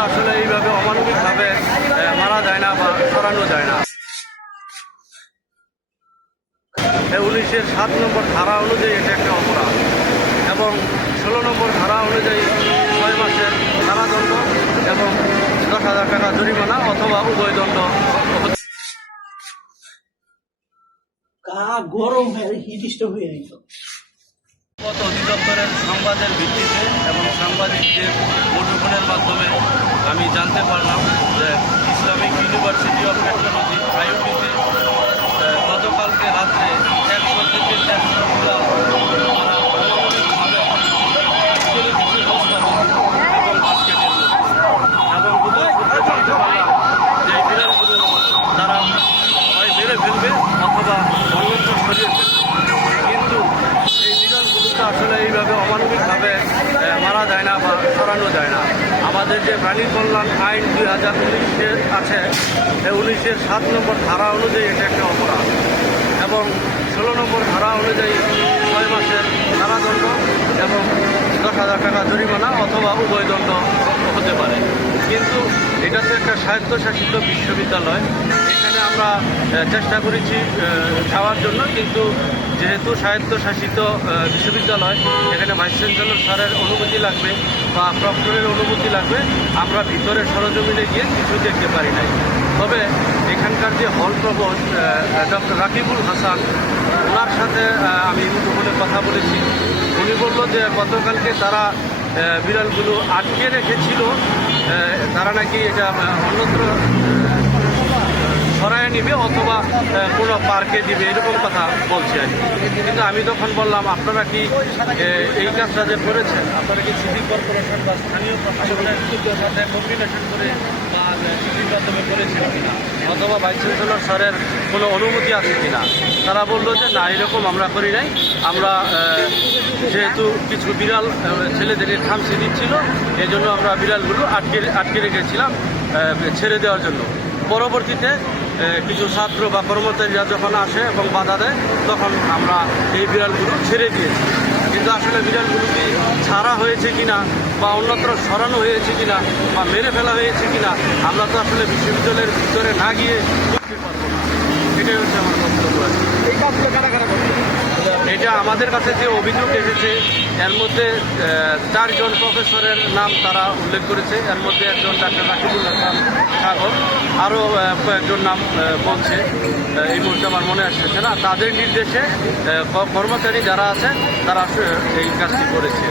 আসলে এইভাবে মারা যায় না বা সরানো যায় না উনিশের সাত নম্বর ধারা অনুযায়ী এটা একটা অপরাধ এবং ষোলো নম্বর ধারা অনুযায়ী ছয় মাসের কারাদণ্ড এবং দশ হাজার টাকা জরিমানা অথবা উভয় দণ্ড গরম হয়ে হিটিষ্ট হয়ে অধিদপ্তরের সংবাদের ভিত্তিতে এবং সাংবাদিকদের মুঠোফোনের মাধ্যমে আমি জানতে পারলাম যে ইসলামিক ইউনিভার্সিটি অফ টেকনোলজি, আইওটিতে গতকালকে রাত্রে একশো থেকে দেড়শো বিড়াল তারা অমানবিকভাবে ছেড়ে দিচ্ছে বস্তাবন্দি এবং বাস্কেটের মধ্যে এবং উদয় সূত্রে জানতে পারলাম যে এই বিড়ালগুলো তারা হয় মেরে ফেলবে অথবা অন্যত্র সরিয়ে ফেলবে কিন্তু এই বিড়ালগুলোকে আসলে এইভাবে অমানবিকভাবে এ, মারা যায় না বা সরানো যায় না। আমাদের যে প্রাণী কল্যাণ আইন দুই হাজার উনিশে আছে উনিশের সাত নম্বর ধারা অনুযায়ী এটা একটা অপরাধ। এবং ষোলো নম্বর ধারা অনুযায়ী ছয় মাসের কারাদণ্ড এবং দশ হাজার টাকা জরিমানা অথবা উভয় দণ্ড হতে পারে। কিন্তু এটা তো একটা স্বায়ত্তশাসিত বিশ্ববিদ্যালয়। এখানে আমরা চেষ্টা করেছি যাওয়ার জন্য, কিন্তু যেহেতু স্বায়ত্তশাসিত বিশ্ববিদ্যালয়, এখানে ভাইস চ্যান্সেলর স্যারের অনুমতি লাগবে বা প্রক্টরের অনুমতি লাগবে, আমরা ভিতরে সরজমিনে গিয়ে কিছু দেখতে পারি নাই। তবে এখানকার যে হল প্রবোস্ট ডক্টর রাকিবুল হাসান, ওনার সাথে আমি মুঠোফোনে কথা বলেছি। উনি বলল যে গতকালকে তারা বিড়ালগুলো আটকে রেখেছিল তারা নাকি এটা অন্যত্র অথবা কোনো পার্কে দিবে, এরকম কথা বলছে আর কিন্তু আমি তখন বললাম, আপনারা কি এই কাজটা যে করেছেন, আপনারা কি সিটি কর্পোরেশন বা স্থানীয় প্রশাসনের সাথে কম্বিনেশন করে বা সিটির অথবা ভাইস চ্যান্সেলর স্যারের কোনো অনুমতি আছে কিনা? তারা বলল যে, না, এরকম আমরা করি নাই। আমরা যেহেতু কিছু বিড়াল ছেলেদেরকে খামসি দিচ্ছিল জন্য আমরা বিড়ালগুলো আটকে আটকে রেখেছিলাম ছেড়ে দেওয়ার জন্য। পরবর্তীতে কিছু ছাত্র বা কর্মচারীরা যখন আসে এবং বাধা দেয় তখন আমরা এই বিড়ালগুলো ছেড়ে দিয়েছি। কিন্তু আসলে বিড়ালগুলো কি ছাড়া হয়েছে কিনা বা অন্যত্র সরানো হয়েছে কিনা বা মেরে ফেলা হয়েছে কিনা আমরা তো আসলে বিশ্ববিদ্যালয়ের ভিতরে না গিয়ে বুঝতে পারব না। এটাই হচ্ছে আমার বক্তব্য। আর এই কাজগুলো কারা কারা এটা আমাদের কাছে যে অভিযোগ এসেছে এর মধ্যে চারজন প্রফেসরের নাম তারা উল্লেখ করেছে। এর মধ্যে একজন ডাক্তার রাকিবুল হাসান সাগর। আরও কয়েকজন নাম বলছে। এই মুহূর্তে আমার মনে আসতেছে না। তাদের নির্দেশে কর্মচারী যারা আছে তারা এই কাজটি করেছে।